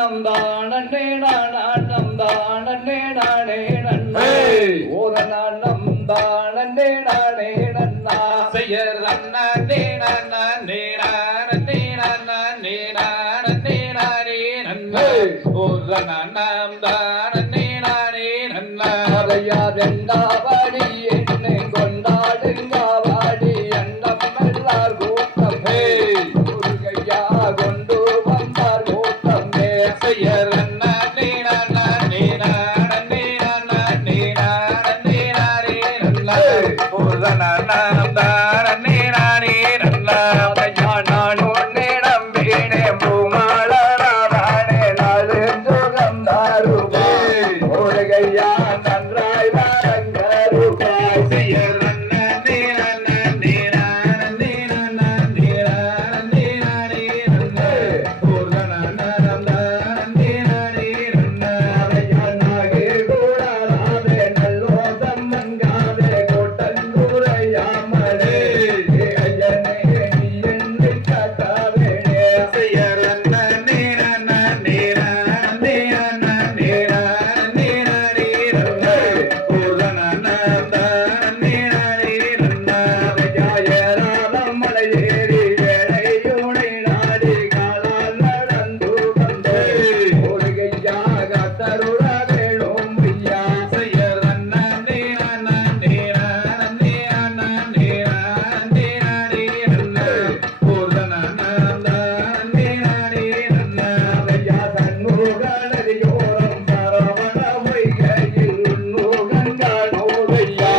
நானம் தானே நானம் தானே நானே நன்னா ஓர நானம் தானே நானே நன்னா செய்யர் நன்னே நன்னே நானே நன்னே நானே நானே நன்னா ஓர நானம் தானே நானே நன்னா அறையா ரெண்டாவடி என்னை கொண்டாடுங்க வாடி அண்டம் எல்லார் கூட்டம் முருகையா கொண்டு வந்தார் கூட்டம் செய்யர் நன்னே நன்னே நானே நன்னே நானே நானே நன்னா ஓர நானம் தானே நானே நன்னா நான் ஒன்னே நம்பினே பூமாளே நாலு சுகம் தாருபா முருகையா நன்றாய் வாரங்கருபாய் செய்யர் நன்னே நன்னே நானே நன்னே நானே நானே நன்னா ஓர நானம் தானே நானே நன்னா நாகே கூடாதே நல்லோ சம்மங்காதே கோட்டங்குறையாமலே ஐயனே நீ என்னை காட்டாவேனே செய்யர் நன்னே நன்னே நானே நன்னே நானே நானே நன்னா ஓர நானம் தானே நானே நன்னா ஏராளம் மலையேறி வேளையுனை நாடி காலால் நடந்து வந்தே முருகையாக தருள வேணும் ஐயா செய்யர் நன்னே நன்னே நானே நன்னே நானே நானே நன்னா ஓர நானம் தானே நானே நன்னா ஐயா சண்முகனதியோரம் சரவண வைகையில் உண்ணுகங்கானோதையா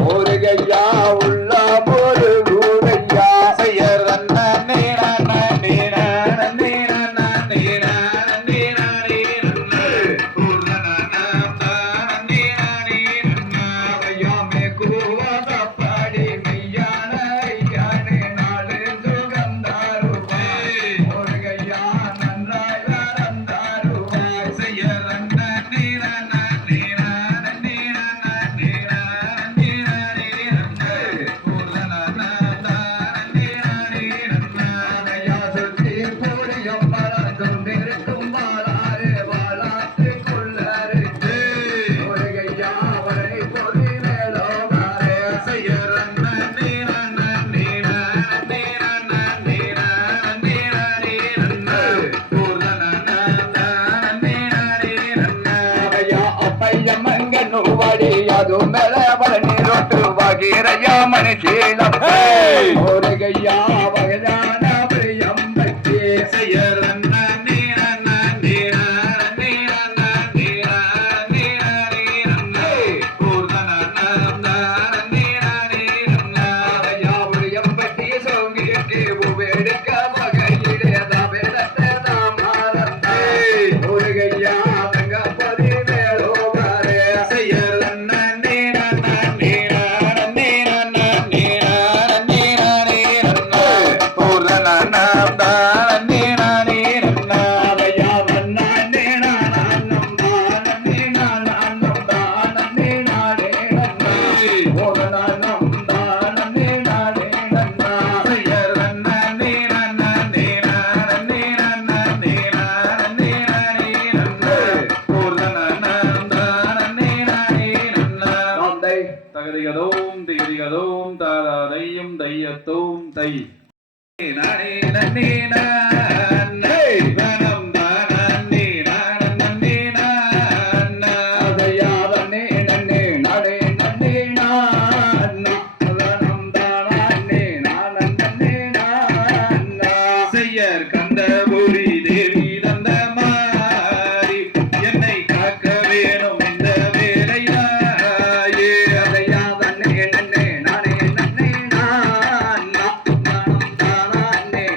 முருகையா உள்ள முருகுதையா செய்யர் நன்னே நன்னே நானே நன்னே நானே நானே நன்னா ஓர நானம் தானே நானே நன்னா ஐயாமே கூவதப்பாடி மெய்யான ஐயானே நாடு சுகம் தாருவாய் முருகையா நன்றாய் வரம் தாருவாய் செய்யர் நன்னே நன்னே நானே நன்னே நானே நானே நன்னா ஓர நானம் தானே நானே நன்னா ஐயா சுற்றி பூரியம் பறந்தும் இருக்கும் வாழாறு வாழாத்து கொள்ளருக்கு முருகையா அவரை பொறி மேலோகாரே செய்யர் நன்னே நன்னே நானே நன்னே நானே நானே நன்னா ஓர நானம் தானே நானே நன்னா ஐயா அப்பையம்மங்கன்னு வாடி அது மேல பழனி ரொட்டு வகிரையா மனுஷீலம் முருகையா வகையான பிரியம் பற்றி செய்யர் நன்னே நன்னே நானே நன்னே நானே நானே நன்னா ஓர நானம் தானே நானே நன்னா ஐயா பிரியம் பற்றி சோங்கிட்டு உபெடுக்க வகையிலே தவிரத்தை தாமாரந்தே முருகையா தங்க பதி மேலோகாரே செய்யர் நன்னே நன்னே நானே நன்னே நானே நானே நன்னா ஓர நானம் தானே நானே நன்னா ஐயா மன்னானே நானம் தானே நானம் தானே நானே நன்னா ஓர நானம் தானே நானே நன்னா செய்யர் நன்னே நன்னே நானே நன்னே நானே நானே நன்னா ஓர நானம் தானே நானே நன்னா தந்தை தகதிகதோம் திகதிகதோம் தாராதையும் தையத்தோம் தை நானே நன்னே நானே வனம் தானே நானே நானா ஐயா தன்னே நன்னே நாடே நன்னே நான்னா வனம் தானே நானன் நன்னே நான்னா செய்யர் கந்தபுரி தேவி தந்த மாறி என்னை காக்க வேணும் இந்த வேலை நாயே ஐயா தன்னே நன்னே நானே நன்னே நான்னா வனம் தானே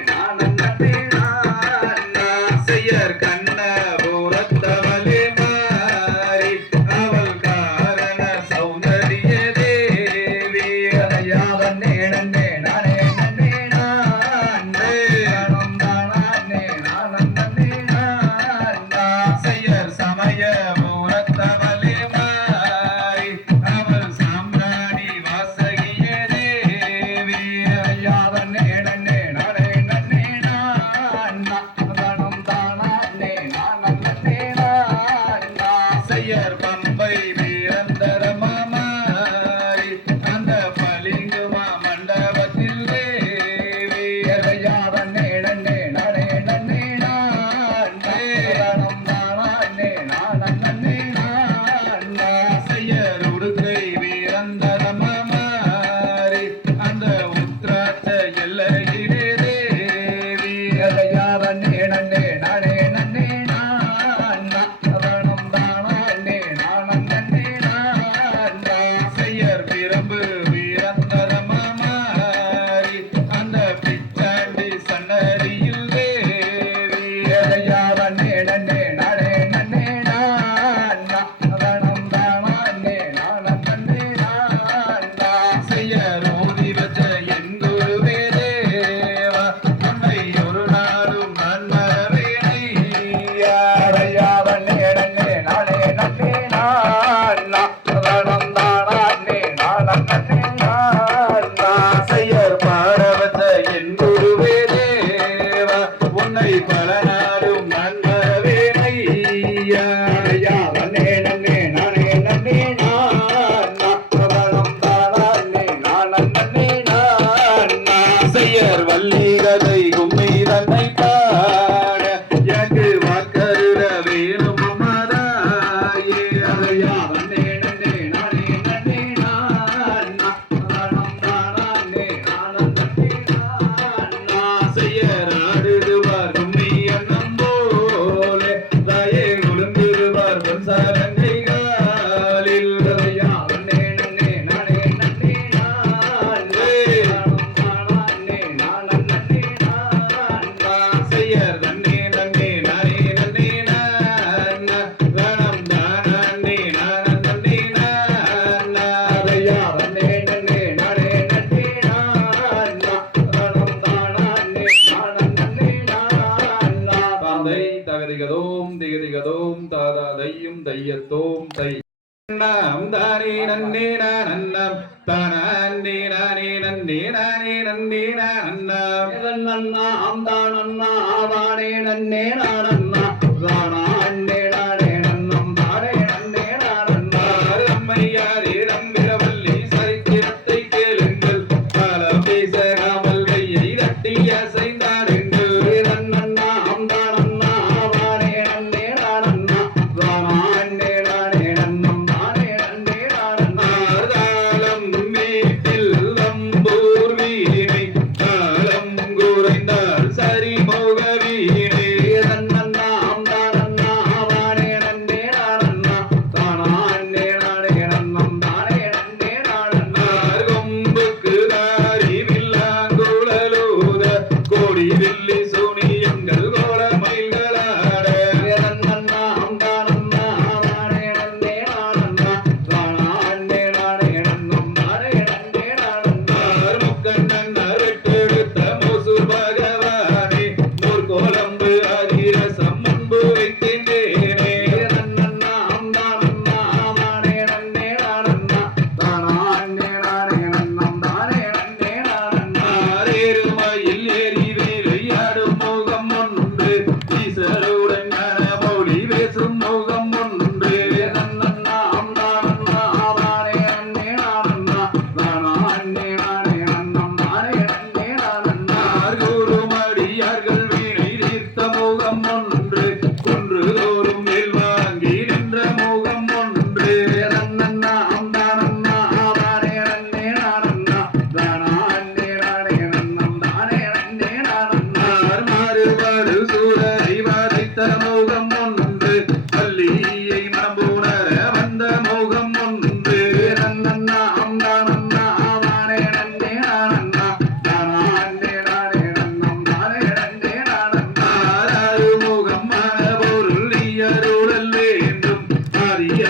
நானன் நன்னே நான்னா செய்யர் கண்ணபுரத்தவளே மாறி அவள் காரண சௌந்தரிய தேவி ஐயா தன்னே நன்னே நானே நன்னே நான்னா வனம் தானே நானன் நன்னே நான்னா செய்யர் சமயபுரத்தவளே மாறி அவள் சாம்ராணி வாசகிய தேவி ஐயா தன்னே நன்னே நானே நன்னே நான்னா வனம் தானே தகதிகதோம் திகதிகதோம் தாதா தையும் தையத்தோம் தை நாம் தானே நன்னே நான் அண்ணம் தானே நானே நன்னே நானே நன்னே நான் அண்ணம் நன்னா ஆம்தான் அண்ணா ஆவானே நன்னே நான் அண்ணா தானா அண்ணே நானே நன்னம் தானே நன்னே நான் அண்ணா அம்மையாரே நம்பிரவல்லி சரித்திரத்தை கேளுங்கள் பல பேசாமல் கையை தட்டி அசைந்தாருங்கள் நன்னா ஆம்தான் அண்ணா ஆவானே நன்னே நான் அண்ணா தானா அண்ணே நானே நன்னம் தானே நன்னே நான் அண்ணா தாளம் வீட்டில் நம்பூர் வீணை தாளம் குறைந்தால் சரிமுக வீணை நன்னா ஆம்தான் அண்ணா ஆவானே நன்னே நான் அண்ணா தானா அண்ணே நானே நன்னம் தானே நன்னே நான் அண்ணா கொம்புக்கு தாரி வில்லாங்குழலூத கோடி வில்லி சூனியங்கள் கோல மயில்களாட நன்னா ஆம்தான் அண்ணா ஆவானே நன்னே நான் அண்ணா தானா அண்ணே நானே நன்னம் தானே நன்னே நான் அண்ணா முக்கண்ணன் வெட்டெடுத்த மோசூர் பகவானே கோலம்பு அதிரசம் முன்பு வைத்தேனே நன்னா ஆம்தான் அண்ணா ஆவானே நன்னே நான் அண்ணா தானா அண்ணே நானே நன்னம் தானே நன்னே நான் அண்ணா ஆரேருமையில் ஏறி விளையாடும் முகம் ஒன்று ஈசருடன் மொழி பேசும் முகம் ஒன்று நன்னா ஆம்தான் அண்ணா ஆவானே நன்னே நான் அண்ணா தானா அண்ணே நானே நன்னம் தானே நன்னே நான் அண்ணா குருமடியார்கள் வீணை தீர்த்த முகம் ஒன்று குன்று தோறும் மேல் வாங்கி நின்ற முகம் ஒன்று நன்னா ஆம்தான் அண்ணா ஆவானே நன்னே நான் அண்ணா தானா அண்ணே நானே நன்னம் தானே நன்னே நான் அண்ணா மாறுபாடு சூழலை வதைத்த முகம் ஒன்று பள்ளியை மனம்புணர வந்த முகம் ஒன்று நன்னா ஆம்தான் அண்ணா ஆவானே நன்னே நான் அண்ணா தானா அண்ணே நானே நன்னம் தானே நன்னே நான் அண்ணா முகம் பொருள் அருளல் வேண்டும்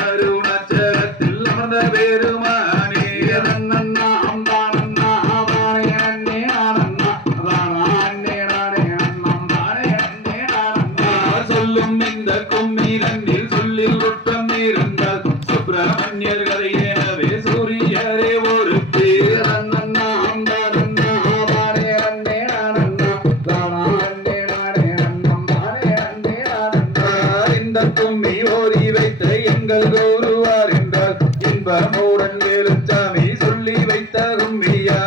அருணாச்சலத்தில் அமர்ந்த பெருமானே நன்னா ஆம்தான் அண்ணா ஆவானே நன்னே நான் அண்ணா தானா அண்ணே நானே நன்னம் தானே நன்னே நான் அண்ணா சொல்லும் இந்த கும்மிரண்டில் சொல்லில் குற்றம் இருந்தால் சுப்பிரமணியர் கதையவே சூரியரே ஒரு பேர் நன்னா ஆம்தான் அண்ணா ஆவானே நன்னே நான் அண்ணா தானா அண்ணே நானே நன்னம் தானே நன்னே நான் அண்ணா இந்த கும்மி ஓரி வைத்த எங்கள் கூறுவார் என்றால் இன்பமுடன் வேலுச்சாமி சொல்லி வைத்த கும்மியா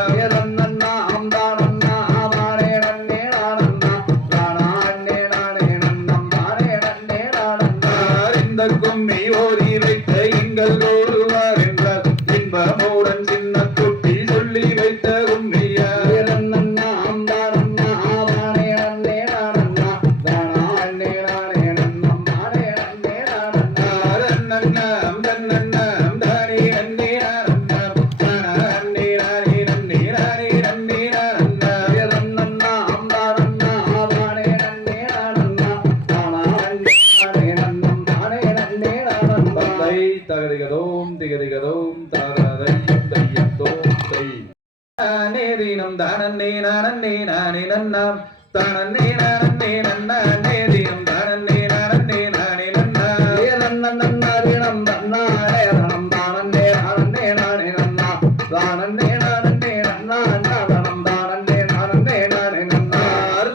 நன்னா ஆம்தான் அண்ணா ஆவானே நன்னே நான் அண்ணா தானா அண்ணே நானே நன்னம் தானே நன்னே நான் அண்ணா இந்த கும்மி ஓரி வைத்த எங்கள் கூறுவார் என்றால் இன்பமுடன் சின்ன குட்டி சொல்லி வைத்த கும்மியா நன்னா ஆம்தான் அண்ணா ஆவானே நன்னே நான் அண்ணா தானா அண்ணே நானே நன்னம் தானே நன்னே நான் அண்ணா நன்னம் தன்னன்னம் தானே நன்னே நானன்னம் தானே நானே நன்னே நானே நன்னே நானன்னம் நன்னா ஆம்தான் அண்ணா ஆவானே நன்னே நான் அண்ணா தானா அண்ணே நானே நன்னம் தானே நன்னே நான் அண்ணா தந்தை தகதிகதோம் திகதிகதோம் தாராதையும் தையத்தோம் தை நானே தீனம் தானன்னே நானன்னே நானே நன்னாம் தானன்னே நானன்னே நன்னானே தீனம் தானன்னே நானன்னே நானே நன்னாம் நன்னன்னீனம் தன்னானே தனம் தானன்னே நானன்னே நானே நன்னா தானன்னே நானன்னே நன்னா அண்ணா தனம் தானன்னே நானன்னே நானே நன்னா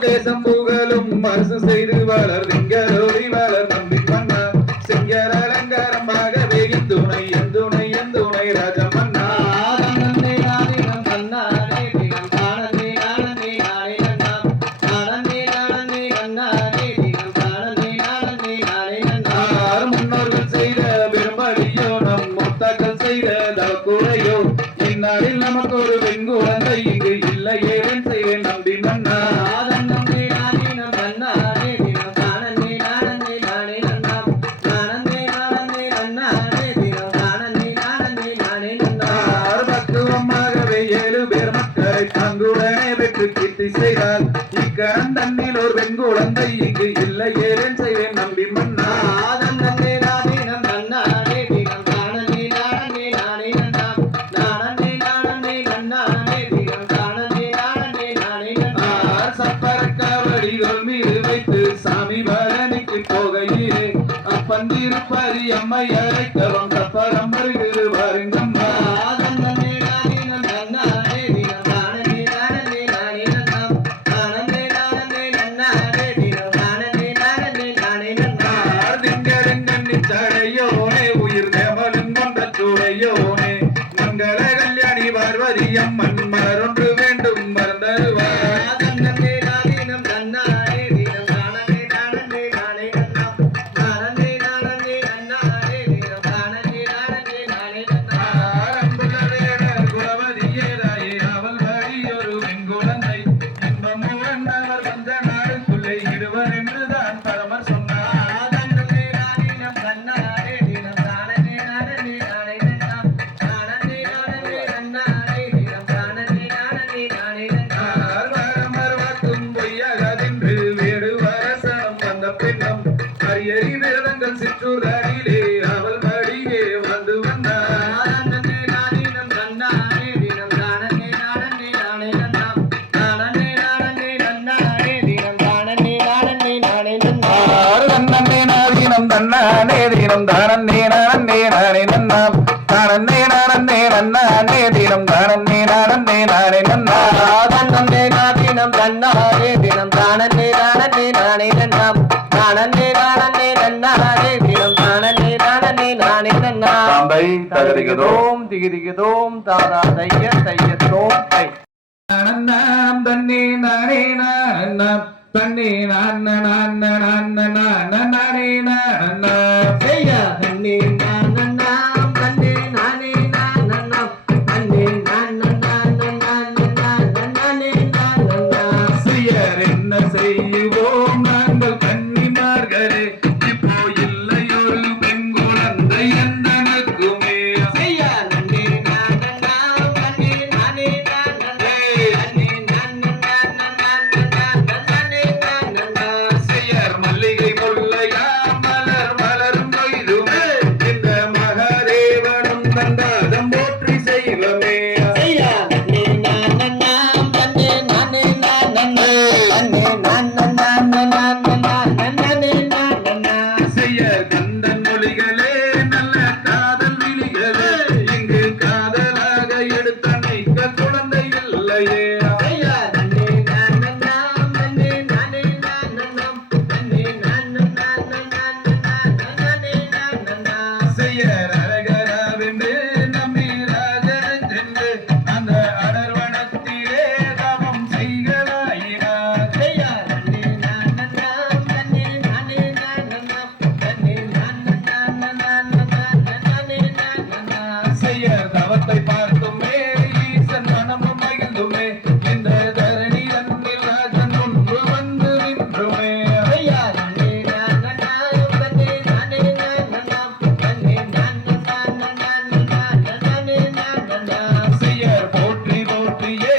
தேசம் புகழும் அரசு செய்து வளர் திங்களோடி வளர் நம்பி மன்னா சிங்கர அலங்காரமாகவே துணை எந்துணை எந்துணை ராஜமன்னா தானன்னே நானினம் தன்னானே தினம் தானன்னே நானன்னே நானே நன்னா தானன்னே நானன்னே நன்னானே தினம் தானன்னே நானன்னே நானே நன்னா முன்னோர்கள் செய்த பெரும்படியோ நம் முத்தாக்கள் செய்த தவக்குறையோ இந்நாளில் நமக்கு ஒரு பெண் குழந்தை இங்கு இல்லையே செய்வேன் நம்பி மன்னா தானன்னே நானினம் தன்னானே தினம் தானன்னே நானன்னே நானே நன்னா தானன்னே நானன்னே நன்னானே தினம் தானன்னே நானன்னே நானே நன்னா பக்குவமாகவே 7 பேர் மக்களை தங்குடனே பெற்று கீர்த்தி செய்தால் இக்கணம் தன்னில் ஒரு பெண் குழந்தை இங்கு இல்லையே செய்வேன் நம்பி மன்னா தானன்னே நானினம் தன்னானே தினம் தானன்னே நானன்னே நானே நன்னா தானன்னே நானன்னே நன்னானே தினம் தானன்னே நானன்னே நானே நன்னா சப்பரக்காவடிகள் மீது வைத்து சாமி பலனை திருப்பதி அம்மை அழைத்தவம் கப்பரம் வருகிறது வருங்கம்மா தன்னே நானினம் தன்னானே தினம் தானே நானே நானே நன்னாம் தானே நானே நன்னானே தினம் தானே நானே நானே நன்னாம் திங்கடங்கண்ணி தடையோனே உயிர் தேவனும் கொண்ட சூடையோனே மங்கள கல்யாணி பார்வதி அம்மன் மலரொன்று வேண்டும் மறந்தருவார் தன்னே நானினம் தன்னானே தினம் தானே நானே நானே நன்னாம் தானே நானே நன்னானே தினம் தானே நானே நானே நன்னாம் அன்புள்ள வேடர் குலவதியே தாயே அவள் வழி ஒரு வெண்குழந்தை இன்பம் அவர் வந்த நாளுக்குள்ளே இடுவர் என்றுதான் பரமர் சொன்னார் தன்னே நானினம் தன்னானே தினம் தானே நானே நானே நன்னாம் தானே நானே நன்னானே தினம் தானே நானே நானே நன்னாம் பரமர் வாக்கும் பொய்யாகாதென்று வேடு வரசனம் வந்த பெண்ணும் அரியறி வேதங்கள் சிற்றூரிலே அவள் வழியே வந்து வந்தார் தன்னே நானினம் தன்னானே தினம் தானே நானே நானே நன்னாம் தானே நானே நன்னானே தினம் தானே நானே நானே நன்னாம் தன்னே நாதீனம் தன்னானே தீனம் தானே நானே நானே நன்னாம் தானே நானே நன்னானே தீனம் தானே நானே நானே நன்னாம் தன்னே நாதினம் தன்னாரே தினம் தானே நானே நானே நன்னாம் தானே நானே நன்னாரே தினம் தானே நானே நானே நன்னாம் தாம்பை தகதிகதோம் திகிதிகதோம் தாதா தைய தையத்தோம் தை நன்னாம் தன்னே நானே நானன்னாம் தன்னே நான நானே நானன்னாம் செய்ய தன்னே நானன்னாம் தன்னே நானே நானன்னாம் தன்னே நானன்னாம் நானே நானன்னாம் செய்யர் என்ன செய்வோம் நாங்கள் கன்னிமார்களே இப்போ இல்லையொரு பெண் குழந்தை எந்தனுக்குமே செய்ய தன்னே நானன்னாம் தன்னே நானே நானன்னாம் தன்னே நானன்னாம் நானே நானன்னாம் செய்யர் மல்லிகை முல்லையா மலர் மலரும் கொய்துமே இந்த மகாதேவனும் தந்தாதம் போற்றி செய்வமே செய்ய தன்னே நானன்னாம் தன்னே நானே நானன்னாம் தன்னே நானன்னாம் நானே நானன்னாம் செய்யர் கந்தன் மொழிகளே நல்ல காதல் விழிகளே இங்கு காதலாக எடுத்தமைக்க குழந்தை இல்லையே செய்ய தன்னே நானன்னாம் தன்னே நானே நானன்னாம் தன்னே நானன்னாம் நானே நானன்னாம் செய்யர் அழகராவென்று நம்மை ராஜரென்று அந்த அடர்வனத்திலே தவம் செய்களாயினார் செய்ய தன்னே நானன்னாம் தன்னே நானே நானன்னாம் தன்னே நானன்னாம் நானே நானன்னாம் செய்யர் தவத்தை பார்த்துமே ஈசன் மனமும் மகிழ்ந்துமே இந்த தரணி தன்னில் ராஜன் முன்பு வந்து நின்றுமே செய்ய தன்னே நானன்னாம் தன்னே நானே நானன்னாம் தன்னே நானன்னாம் நானே நானன்னாம் செய்யர் போற்றி போற்றியே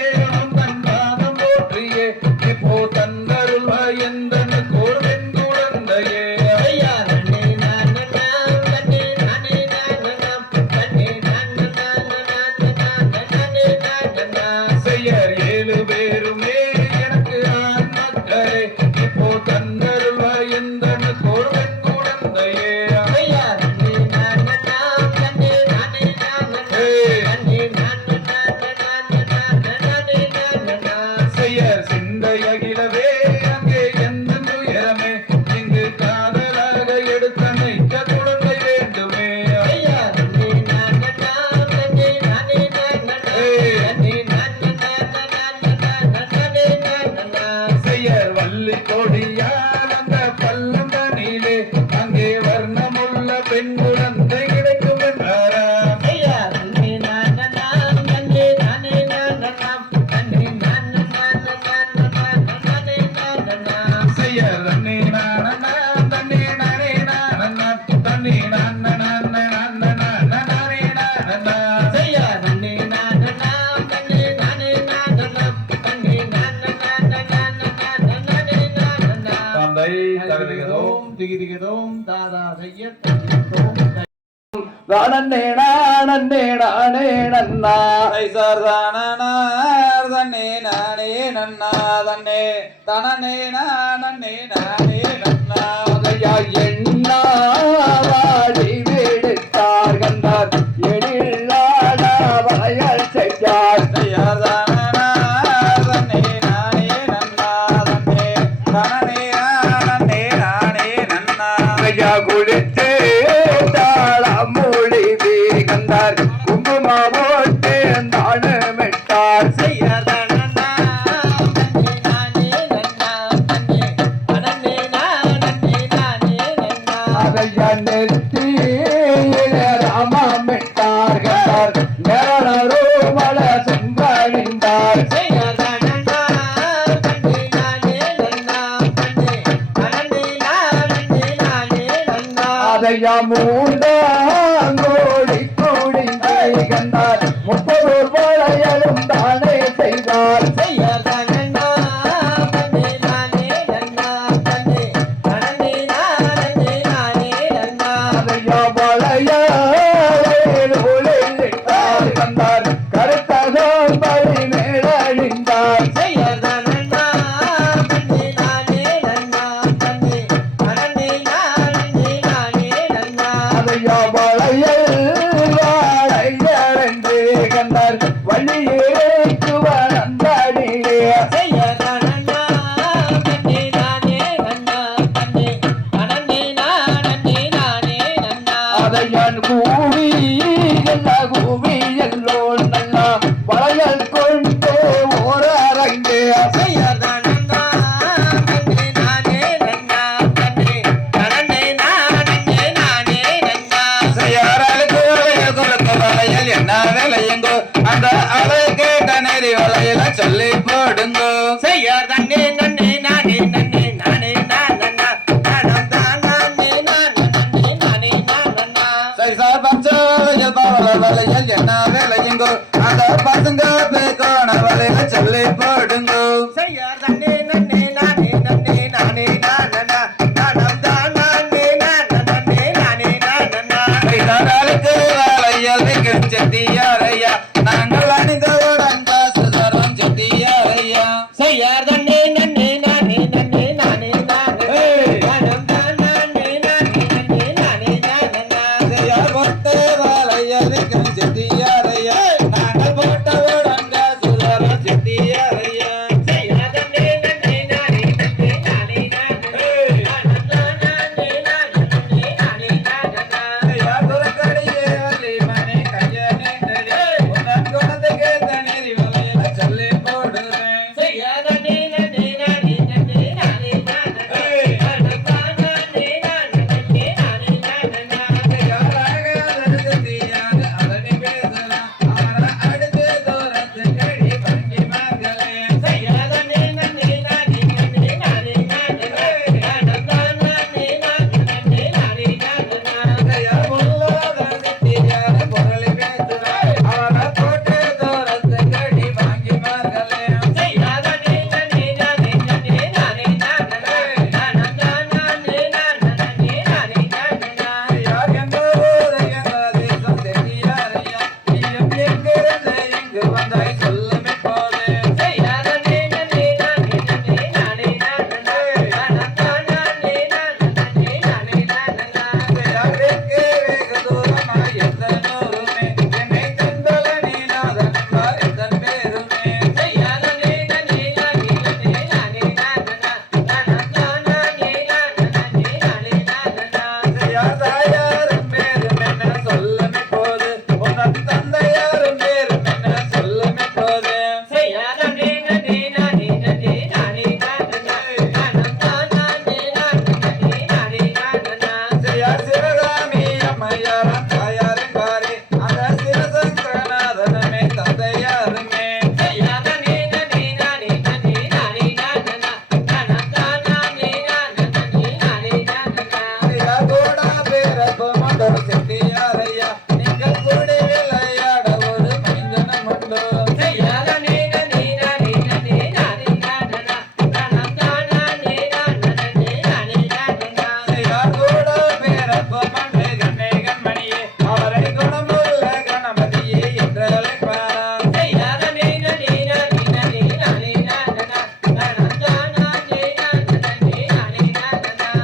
தன் பாதம் போற்றியே இப்போ தந்தருள்வாய் எந்தனுக்கு ஒரு பெண் குழந்தையே செய்ய தன்னே நானன்னாம் தன்னே நானே நானன்னாம் தன்னே நானன்னாம் நானே நானன்னாம் செய்யர் ஏழு பேருமே எனக்கு ஆண் மக்களே இப்போ தந்தருள்வாய் எந்தனுக்கு ஒரு பெண் குழந்தையே செய்ய தன்னே நானன்னாம் தன்னே நானே நானன்னாம் தன்னே நானன்னாம் நானே நானன்னாம் செய்யர் சிந்தை அகிலவே அங்கே எந்த துயரமே இங்கு காதலாக எடுத்தமைக்க குழந்தை வேண்டுமே செய்ய தன்னே நானன்னாம் தன்னே நானே நானன்னாம் தன்னே நானன்னாம் நானே நானன்னாம் செய்யர் வள்ளி கொடியால் அந்த பள்ளம் தனிலே அங்கே வர்ணமுள்ள பெண் குழந்தை கிடைக்கும் என்றாரா செய்ய தன்னே நானன்னாம் தன்னே நானே நானன்னாம் தன்னே நானன்னாம் நானே நானன்னாம் செய்யர் தன்னே நானன்னாம் தன்னே நானே நானன்னாம் தன்னே நானே நானன்னாம் செய்ய தன்னே நானன்னாம் தன்னே நானே நானன்னாம் தன்னே நானே நானன்னாம் தந்தை தகதிகதோம் திகிதிகதோம் தாதா செய்ய தையத்தோம் நன்னே நானே நானே நன்னா சார் தானார் தன்னே நானே நன்னா தன்னே தனனே நானே நானே நன்னா எண்ணாவா ஐயா குளித்து தாளமொழி கண்டார் குங்குமா போட்டு தானமிட்டார் அதையா நெத்தியில ராமமிட்டார் கண்டார் நேரோ மல சென்றடைந்தார் அதையா மூண்டோடி கூடிந்தை கண்டார் 30 வளையலும் தானே செய்தார் அதையா வளையல் ஒளித்தார் கண்டார் கருத்தகம் பலி மேலழிந்தார் அதையா வளையல் வாழையழன்று கண்டார் வள்ளியேக்குவன் அந்தாடிலே அதையான் கூவி எல்லா கூவி எல்லோ நல்லா வளையல் கொண்டு ஓர் அரங்கே என்ன வேலை எங்கோ அந்த அலை கேட்ட நெறி வளையல சொல்லி போடுங்கோ செய்யார் தண்ணே நன்னே நானே நன்னே நானே நானே சைசார் பஞ்ச வளையல் பவள வளையல் என்ன வேலை எங்கோ அந்த பசங்க பேக்கோண வளையல சொல்லி போடுங்கோ செய்யார் தண்ணே நன்னே நானே நன்னே நானே நானே சைசாருக்கு வளையல் வைக்கும் செட்டியாரையா நாங்கள் அணிந்தவுடன் காசு தரும் செட்டியாரையா செய்யார் தண்ணே நன்னே நானே நன்னே நானே செய்யார் பொட்டு வளையல் வைக்கும் செட்டியாரையா நாங்கள் போட்டவுடன் காசு தரும் செட்டியாரையா செய்யார் துறக்கடியே வள்ளி மணி கையனே உன்னன் குணத்துக்கு தண்ணீர் வளையல சொல்லி போடுறேன் செய்யார் தண்ணே நன்னே நானே செய்யார் அழகாதது செட்டியாக அதனை பேசலாம் அவரை அடுத்து தூரத்து கடி பங்கி மகளே செய்யார் தண்ணே நன்னே நானே செய்யார் முல்லாத செட்டியாக பொருளை பேசுவார் அவரை போட்டு தூரத்து கடி பங்கி மகளே செய்யார் எந்த ஊரு எந்த தேசம் செட்டியாரையா நீயும் எங்கிருந்து இங்கு வந்தாய் சொல்லுமே போலே செய்யார் வெகு தூரமாய் எந்த நூறுமே என்னை தந்தல நீநாதன் என்றார் எந்தன் பேருமே செய்யார் தாயாரும் பேரும் என்ன சொல்லுமே போது உன்னன் தந்தையாரும் பேரும் என்ன சொல்லுமே போது செய்யார் சிவகாமி அம்மையாரும் தாயாரும் பாரி அந்த சிவசங்கரநாதனமே தந்தையாருமே செய்யார் கோடா பேரப்ப மண்டோர் செட்டியாரையா நீங்கள் கூடி விளையாட ஒரு மைந்தனம் உண்டோ செய்யார் கோடா பேரப்ப மண்டே கண்ணே கண்மணியே அவரை குணமுள்ள கணபதியே என்று அழைப்பாராம்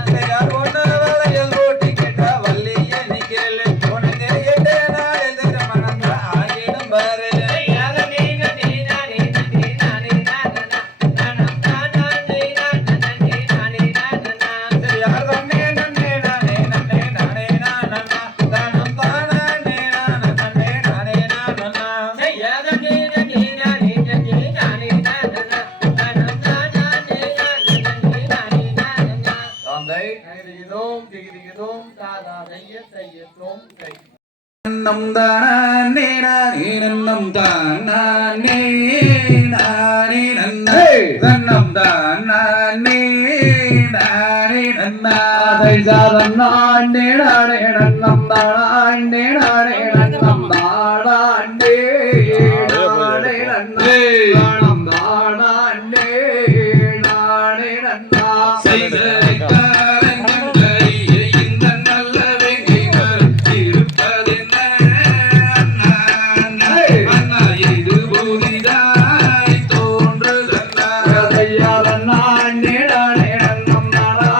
செய்யார் ஒன்று வளையல் ஓட்டி கேட்ட வள்ளியே நிற்கிறேன் தையதோம் தாதா தையத்தோம் தை நன்னம் தானே நானே நன்னம் தானே நானே நன்னே நன்னம் தானே நானே நன்னா தை சாதம் நானே நானே நன்னம் தானே நானே நன்னம் தானே நானே நன்னே நன்னம் தானே நானே நன்னா செய்தரை காரங்களை இந்த நல்ல வெங்கிவர் இருப்பதென்ன அண்ணா அண்ணா இது புதிதாய் தோன்றுதண்ணா தையாதன் நானே நானே நன்னம் தானே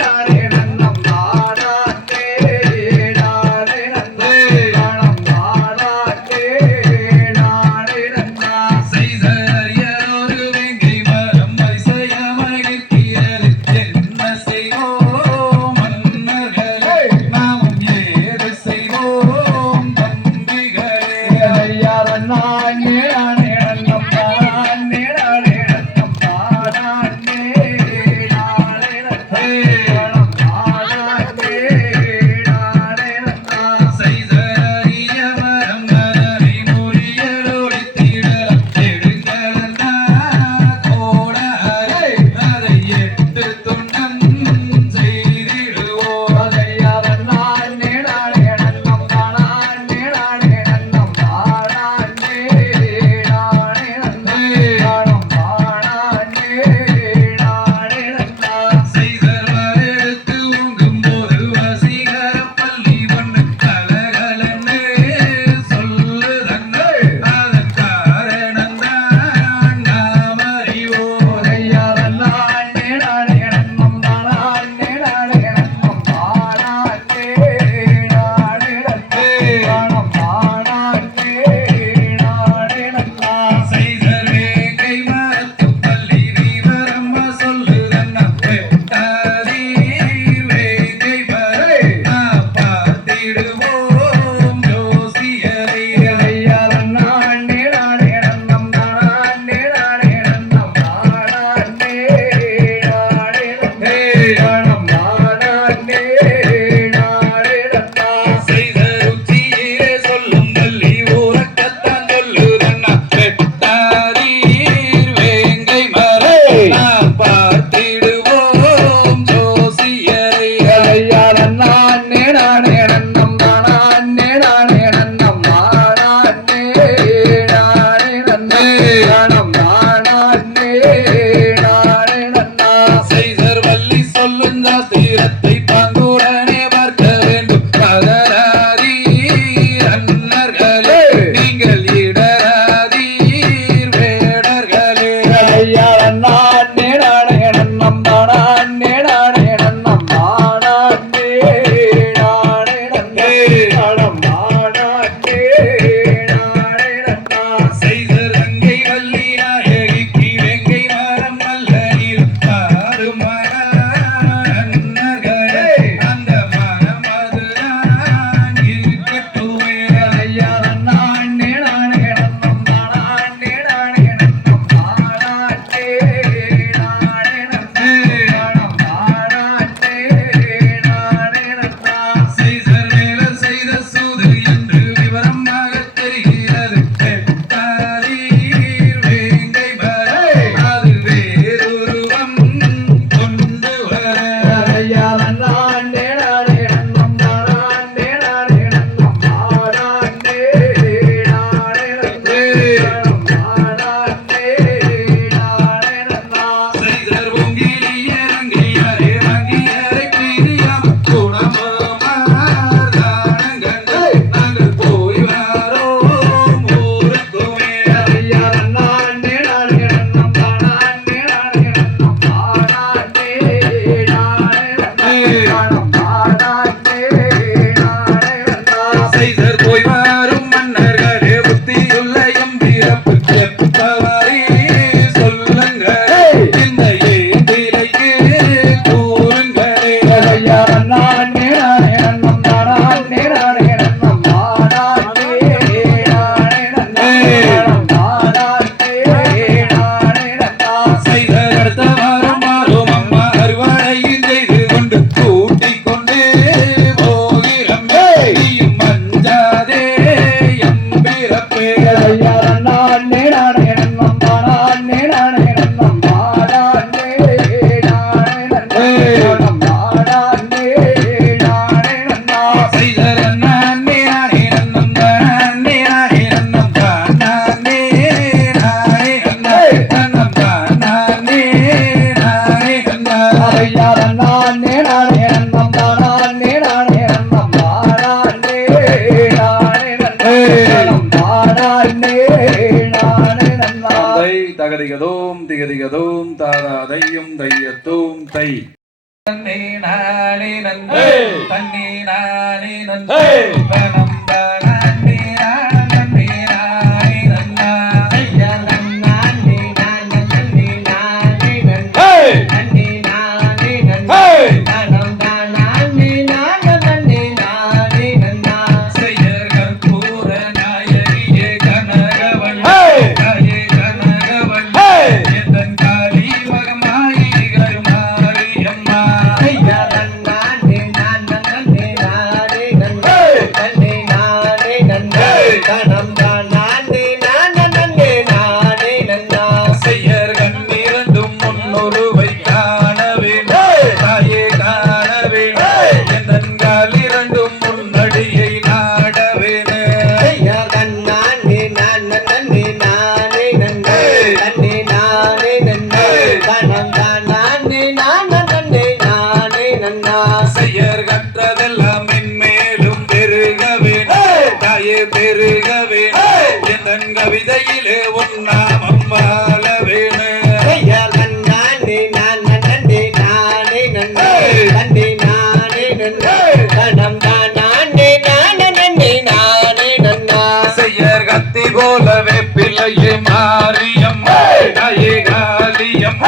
நானே நன்னம் தானே நானே நன்னே நன்னம் தானே நானே நன்னா செய்தறியதொரு வெங்கை மரம் அதிசயமாய் நிற்கிறது என்ன செய்வோம் மன்னர்களே நாமும் ஏது செய்வோம் தம்பிகளே தையாதன் நானே நானே நன்னம் தானே நானே நன்னம் தானே நானே நன்னே நன்னம் தானே நானே நன்னா செய்தறிய மரம் அதனை முறியலொழித்திடலாம் எடுங்களன்னா கோடாரே அதை எட்டு துண்டம் செய்திடுவோம் தையாதன் நானே நானே நன்னம் தானே நானே நன்னம் தானே நானே நன்னே நன்னம் தானே நானே நன்னா செய்தர் வரத்து உங்கும் போது வசீகரம் பள்ளி ஒன்று கலகலன்னு சொல்லுதங்க அதன் காரணம்தான் நாம் அறிவோம் தையாதன் நானே நானே நன்னம் தானே நானே நன்னம் தானே நானே நன்னே நன்னம் தானே நானே நன்னா செய்தர் வேங்கை மரத்து பள்ளி வீரம்மா சொல்லுதன்னா வெட்டாதீர் வேங்கை மரை நாம் பார்த்திடுவோம் ஜோசியரை தையாதன் நானே நானே நன்னம் தானே நானே நன்னம் தானே நானே நன்னே நன்னம் தானே நானே நன்னா செய்தர் உச்சியிலே சொல்லும் பள்ளி ஊரக்கத்தான் சொல்லுதன்னா வெட்டாதீர் வேங்கை மரை நாம் பார்த்திடுவோம் ஜோசியரை தையாதன் நானே நானே நன்னம் தானே நானே நன்னம் தானே நானே நன்னே நன்னம் தானே நானே நன்னா செய்தர் வள்ளி சொல்லும் சாஸ்திரத்தை பாங்கூட தை நன்னே நானே நன்னே Hey! தன்னே நானே நன்னே Hey! தனம் தானே நானே நானே நன்னா ஐயா நன்னானே நானே நானே நன்னா Hey! நன்னே நானே நன்னா Hey! தனம் தானே நானே நானே நன்னா செய்யர் கற்பூர நாயகியே கனகவள் Hey! தாயே கனகவள் Hey! எந்தன் காளி மகமாயி கருமாரியம்மா ஐயா நன்னானே நானே நானே நன்னா Hey! நன்னே நானே நன்னா Hey! தனம் தானே நானே நன்னா செய்யர் கண்ணிரண்டும் முன்னுருவை காணவே தாயே காணவே எந்தன் காலிரண்டும் முன்னடியை நாடவேனே ஐயா நன்னானே நானே நானே நன்னா நன்னே நானே நன்னா தனம் தானே நானே நன்னா செய்யர் கற்றதெல்லாம் மென்மேலும் பெருகவே தாயே பெருகவே எந்தன் கவிதையிலே உன்னாமம் வாழவேனே ஐயா நன்னானே நானே நானே நன்னா நன்னே நானே நன்னா தனம் தானே நானே நன்னா செய்யர் கத்தி போலவே பிள்ளையே மாரியம் தாயே காளியம்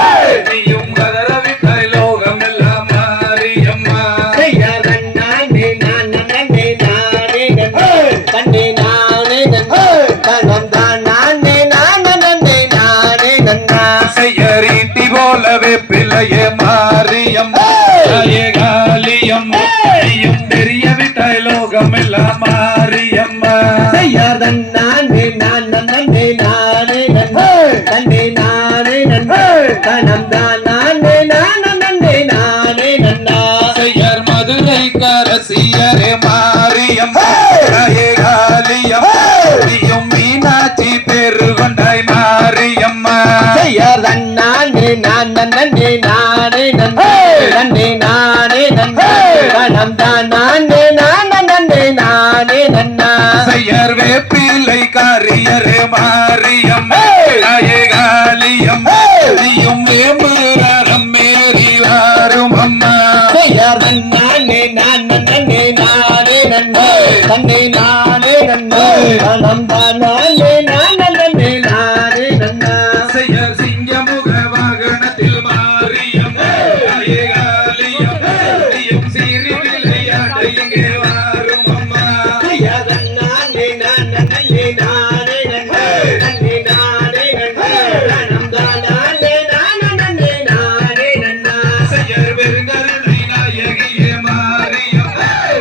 நீயும் கதறவிட்டாய் லோகம் எல்லாம் மாரியம்மா ஐயா நன்னானே நானே நானே நன்னா நன்னே நானே நன்னா தனம் தானே நானே நன்னா செய்யறீட்டி போலவே பிள்ளையே மாரியம் தாயே காளியம் நீயும் தெரிய விட்டாய் லோகம் எல்லாம் மாரியம்மா ஐயா நன்னானே நானே நன்னா நன்னே நானே நன்னா தனம் தானே நானே நன்னா செய்யர் மதுரை கரசியரே மாரியம் தாயே காளியம் நீயும் மீனாட்சி பேரு கொண்டாய் மாரியம்மா ஐயா நன்னானே நானே நன்னா நன்னே நானே நன்னா தனம் தானே நானே நன்னா செய்யர் வேப்பிலை காரியரே மாரியம் தாயே காளியம் நீயும் வேம்புரம் மேரி வாரும் அம்மா ஐயா நன்னானே நானே நன்னா நன்னே நானே நன்னா தனம் தானே நானே நன்னா செய்யர் சிங்கமுக வாகனத்தில் மாரியம் தாயே காளியம் நீயும் சீறி விளையாட இங்கே வாரும் அம்மா ஐயா நன்னானே நானே நன்னா நன்னே நானே நன்னா தனம் தானே நானே நன்னா செய்யர் வெறுங்கருணை நாயகியே மாரியம்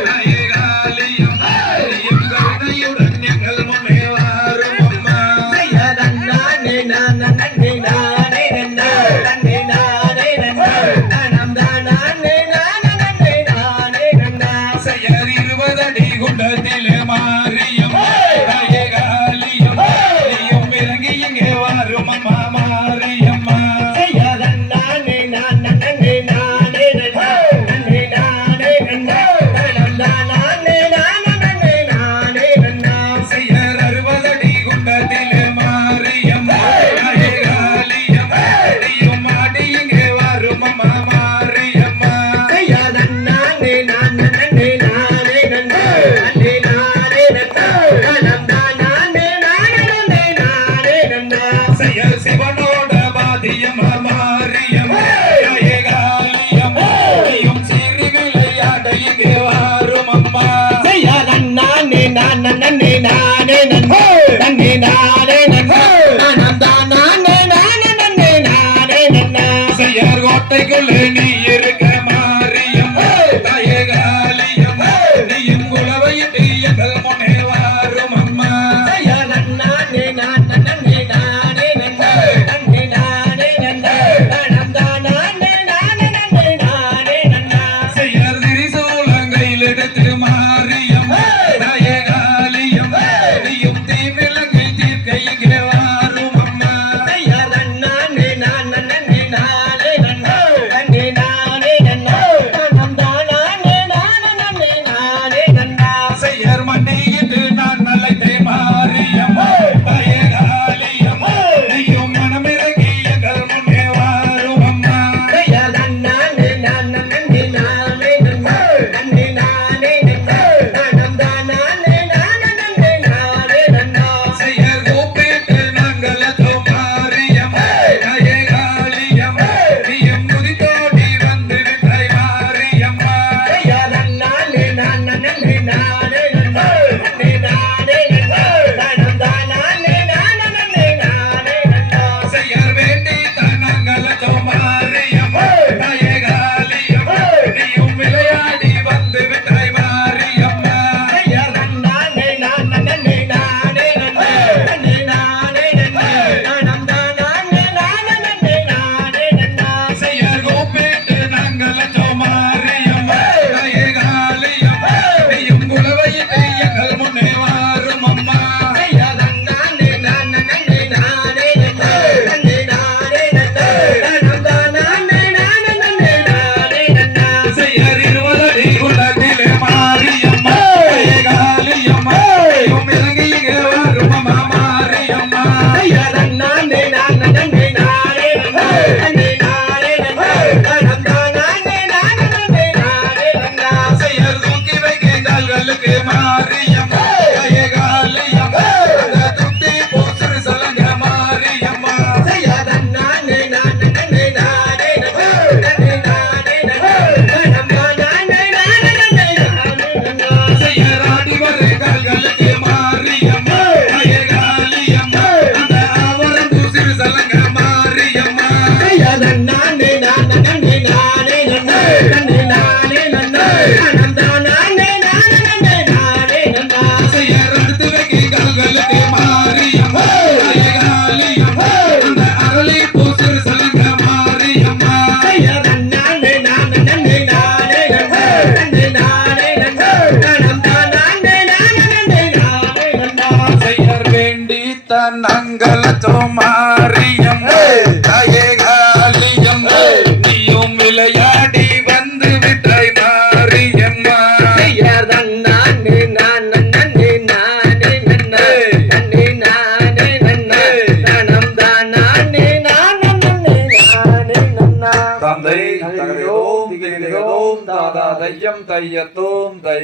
தாயே காளியம் நீயும் கருணையுடன் எங்கள் முன்னே வாரும் அம்மா ஐயா நன்னானே நானே நன்னா நன்னே நானே நன்னா தனம் தானே நானே நன்னா செய்யர் 20 அடி குண்டத்திலே மாரியம் தாயே காளியம் நீயும் விளங்கி இங்கே வாரும் அம்மா மாரியம்மா ஐயா நன்னானே நானே நன்னா நன்னே நானே நன்னா தனம் தானே நானே நன்னா செய்யர் 60 அடி குண்டத்திலே மாரியம் தாயே காளியம் நீயும் ஆடி இங்கே வாரும் அம்மா மாரியம்மா ஐயா நன்னானே நானே நன்னா நன்னே நானே நன்னா தனம் தானே நானே நன்னா செய்யர் சிவனோட பாதியம் மாரியம் தாயே காளியம் நீயும் சீறி விளையாட இங்கே வாரும் அம்மா ஐயா நன்னானே நானே நன்னா நன்னே நானே நன்னா தனம் தானே நானே நன்னா செய்யர் கோட்டைக்குள்ளே நீ இருக்க மாரியம் தாயே காளியம் நீயும் குலவையிட்டு எங்கள் முன்னே வாரும் அம்மா ஐயா நன்னானே நானே நன்னா நன்னே நானே நன்னா தனம் தானே நானே நன்னா செய்யர் திரிசூலங்கையில் எடுத்து மாரியம் தாயே காளியம் நீயும் தீவிலங்கை தீர்க்க இங்கே வாரும் அம்மா ஐயா நன்னானே நானே நன்னா நன்னே நானே நன்னா தனம் தானே நானே நன்னா செய்யர் மண்டியிட்டு நான் அழைத்தே மாரியம் தாயே காளியம் நீயும் மனமிறங்கி எங்கள் முன்னே வாரும் அம்மா ஐயா நன்னானே செய்யர் வேண்டி தனங்களோ மாரியம்மா தாயே காளியம்மா நீயும் விளையாடி வந்து விட்டாய் மாரியம்மா செய்யர் கூப்பிட்டு நாங்களோ மாரியம்மா தாயே காளியம்மா நீயும் குலவையிட்டு எங்கள் முன்னே வாரும் அம்மா செய்யர் இருவரடி குலத்திலே மாரியம்மா தாயே காளியம்மா நீயும் இறங்கி இங்கே வாரும் அம்மா மாரியம்மா செய்யர் தூக்கி வைக்க கால்களுக்கு மாரியம்மா தாயே காளியம்மா அந்த துட்டி போசுறு சலங்க மாரியம்மா செய்யராடி வர கால்களுக்கு மாரியம்மா தாயே காளியம்மா அந்த ஆவரம் பூசிறு சலங்க மாரியம்மா செய்யறடுத்து வைக்க கால்களுக்கு மாரியம்மா தாயே காளியம்மா அந்த அரளி பூசிறு சலங்க மாரியம்மா செய்யர் வேண்டி தன்னங்களோ மாரியம்மா தாயே காளியம்மா நீயும் விளையாடி வந்து விட்டாய் மாரியம்மா தந்தை தகதியோம் திகதியோம் தாதா தையம் தையத்தோம் தை